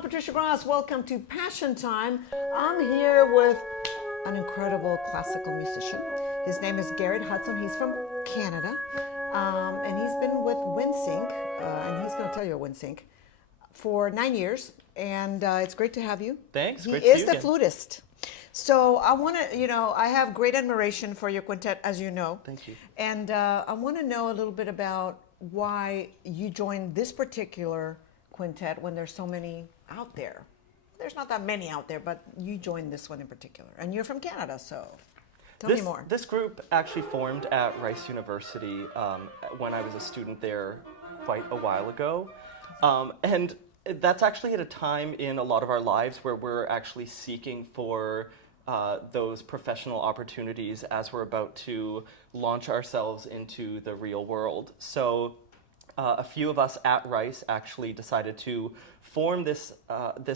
I'm Patricia Gras. Welcome to Passion Time. I'm here with an incredible classical musician. His name is Garrett Hudson. He's from Canada, and he's been with Windsync, and he's going to tell you at Windsync, for 9 years. And it's great to have you. Thanks. He Great to see is you the again. flutist. So I want to, I have great admiration for your quintet, as you know. Thank you. And I want to know a little bit about why you joined this particular quintet when there's so many out there. There's not that many out there, but you joined this one in particular. And you're from Canada, so tell me more. This group actually formed at Rice University when I was a student there quite a while ago. And that's actually at a time in a lot of our lives where we're actually seeking for those professional opportunities as we're about to launch ourselves into the real world. So a few of us at Rice actually decided to form this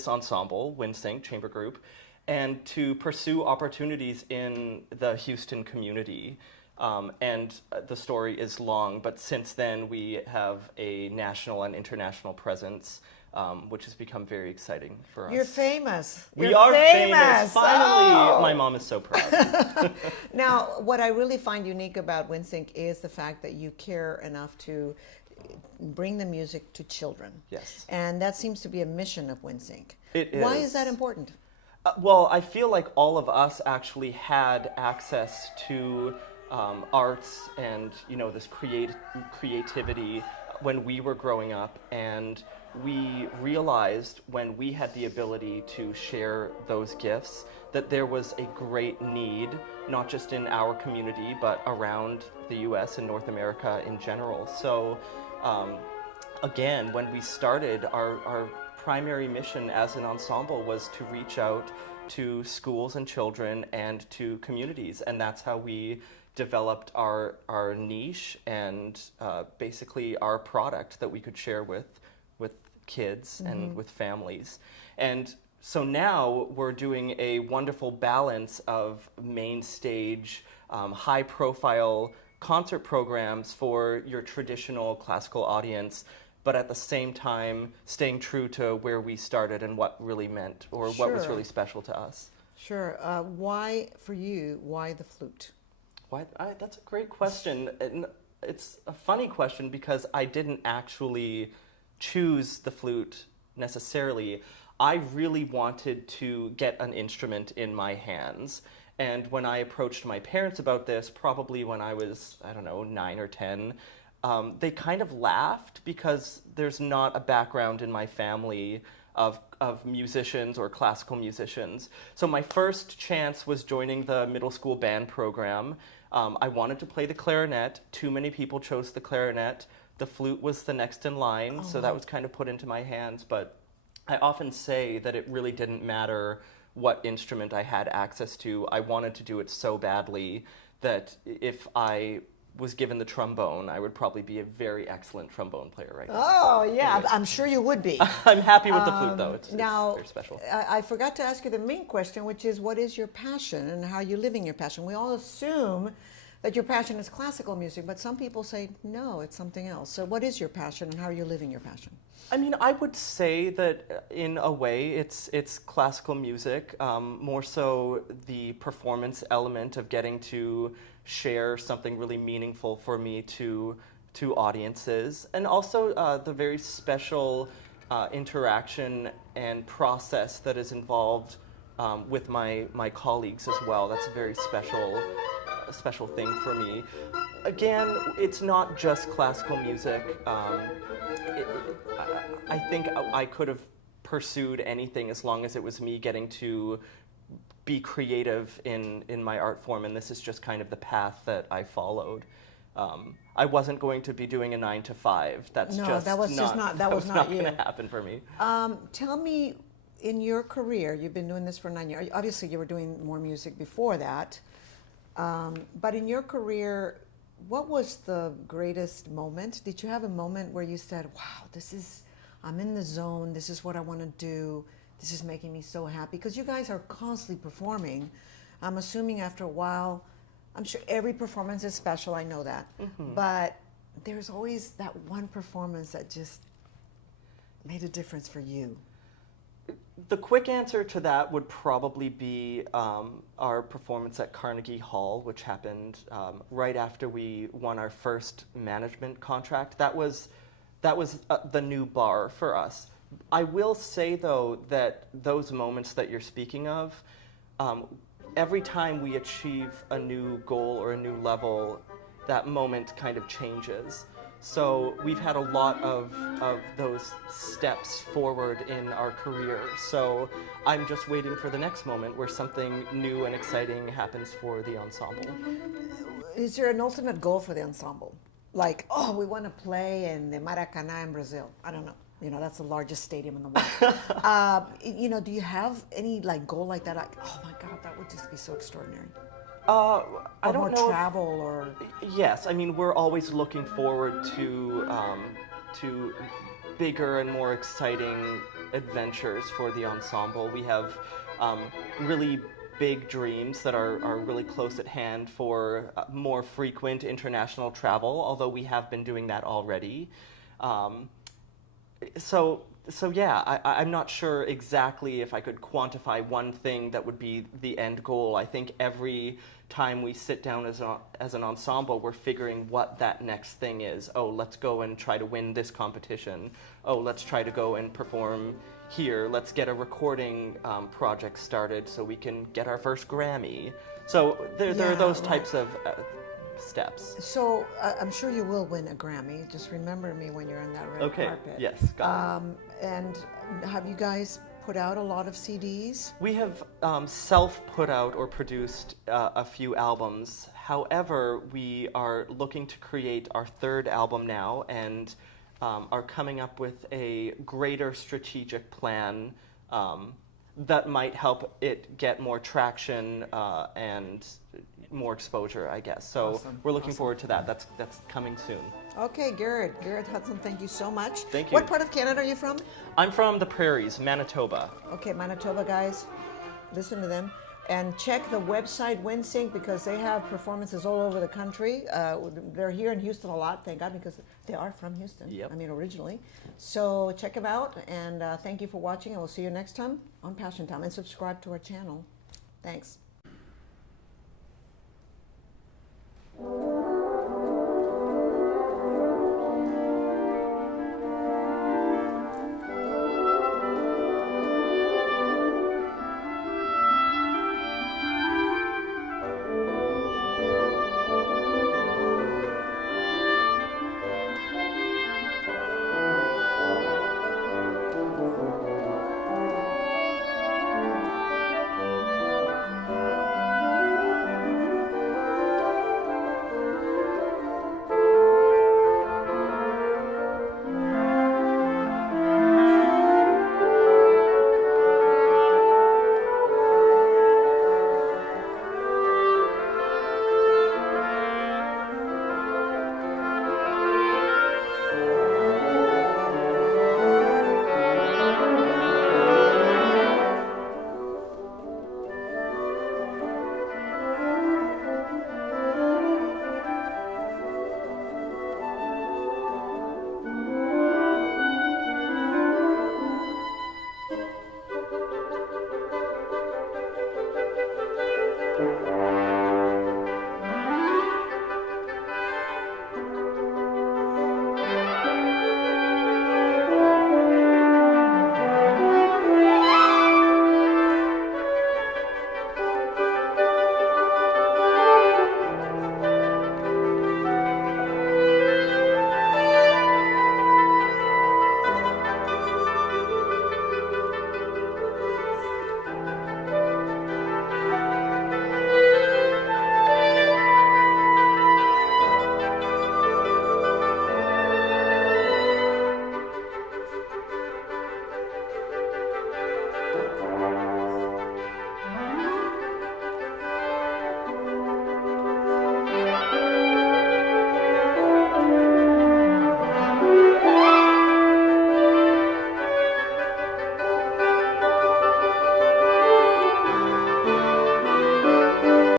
ensemble, Windsync Chamber Group, and to pursue opportunities in the Houston community. And the story is long, but since then we have a national and international presence, which has become very exciting for us. You're famous. We You're are famous. Finally, Oh. my mom is so proud. Now, what I really find unique about Windsync is the fact that you care enough to bring the music to children. Yes. And that seems to be a mission of Windsync. It Why is. is that important? Well, I feel like all of us actually had access to arts and this creativity when we were growing up, and we realized when we had the ability to share those gifts that there was a great need, not just in our community but around the US and North America in general. So again, when we started, our primary mission as an ensemble was to reach out to schools and children and to communities, and that's how we developed our niche and basically our product that we could share with kids and with families. And so now we're doing a wonderful balance of main stage, high profile concert programs for your traditional classical audience, but at the same time staying true to where we started and what really meant, or what was Sure. really special to us. Sure. Why, for you, why the flute? That's a great question. And it's a funny question because I didn't actually choose the flute necessarily. I really wanted to get an instrument in my hands. And when I approached my parents about this, probably when I was, 9 or 10, they kind of laughed because there's not a background in my family of musicians or classical musicians. So my first chance was joining the middle school band program. I wanted to play the clarinet. Too many people chose the clarinet. The flute was the next in line, so that was kind of put into my hands. But I often say that it really didn't matter what instrument I had access to. I wanted to do it so badly that if I was given the trombone, I would probably be a very excellent trombone player right now. Oh, yeah, Anyways. I'm sure you would be. I'm happy with the flute, though. It's very special. I forgot to ask you the main question, which is, what is your passion and how are you living your passion? We all assume that your passion is classical music, but some people say, no, it's something else. So what is your passion and how are you living your passion? I mean, I would say that in a way it's classical music, more so the performance element of getting to share something really meaningful for me to audiences, and also the very special interaction and process that is involved with my colleagues as well. That's a very special thing for me. Again, it's not just classical music. I think I could have pursued anything as long as it was me getting to be creative in my art form, and this is just kind of the path that I followed. I wasn't going to be doing a 9 to 5. That was not going to happen for me. Tell me, in your career, you've been doing this for 9 years. Obviously, you were doing more music before that. But in your career, what was the greatest moment? Did you have a moment where you said, wow, I'm in the zone, this is what I want to do, this is making me so happy? Because you guys are constantly performing. I'm assuming after a while, I'm sure every performance is special, I know that. Mm-hmm. But there's always that one performance that just made a difference for you. The quick answer to that would probably be our performance at Carnegie Hall, which happened right after we won our first management contract. That was the new bar for us. I will say, though, that those moments that you're speaking of, every time we achieve a new goal or a new level, that moment kind of changes. So we've had a lot of those steps forward in our career. So I'm just waiting for the next moment where something new and exciting happens for the ensemble. Is there an ultimate goal for the ensemble? Like, oh, we want to play in the Maracanã in Brazil. I don't know. You know, that's the largest stadium in the world. You know, do you have any like goal like that? Like, oh my God, that would just be so extraordinary. I don't more know. Travel or Yes, I mean we're always looking forward to bigger and more exciting adventures for the ensemble. We have really big dreams that are really close at hand for more frequent international travel. Although we have been doing that already. So yeah, I'm not sure exactly if I could quantify one thing that would be the end goal. I think every time we sit down as an ensemble, we're figuring what that next thing is. Oh, let's go and try to win this competition. Oh, let's try to go and perform here. Let's get a recording project started so we can get our first Grammy. So there are those types of steps. So I'm sure you will win a Grammy. Just remember me when you're on that red carpet. Yes, got it. And have you guys put out a lot of CDs? We have self-put out or produced a few albums. However, we are looking to create our third album now and are coming up with a greater strategic plan that might help it get more traction and more exposure, I guess. So Awesome. we're looking forward to that. That's coming soon. Okay, Garrett Hudson, thank you so much. Thank you. What part of Canada are you from? I'm from the prairies, Manitoba. Okay, Manitoba guys, listen to them. And check the website Windsync because they have performances all over the country. They're here in Houston a lot, thank God, because they are from Houston. Yep. I mean, originally. So check them out, and thank you for watching, and we'll see you next time on Passion Time. And subscribe to our channel. Thanks.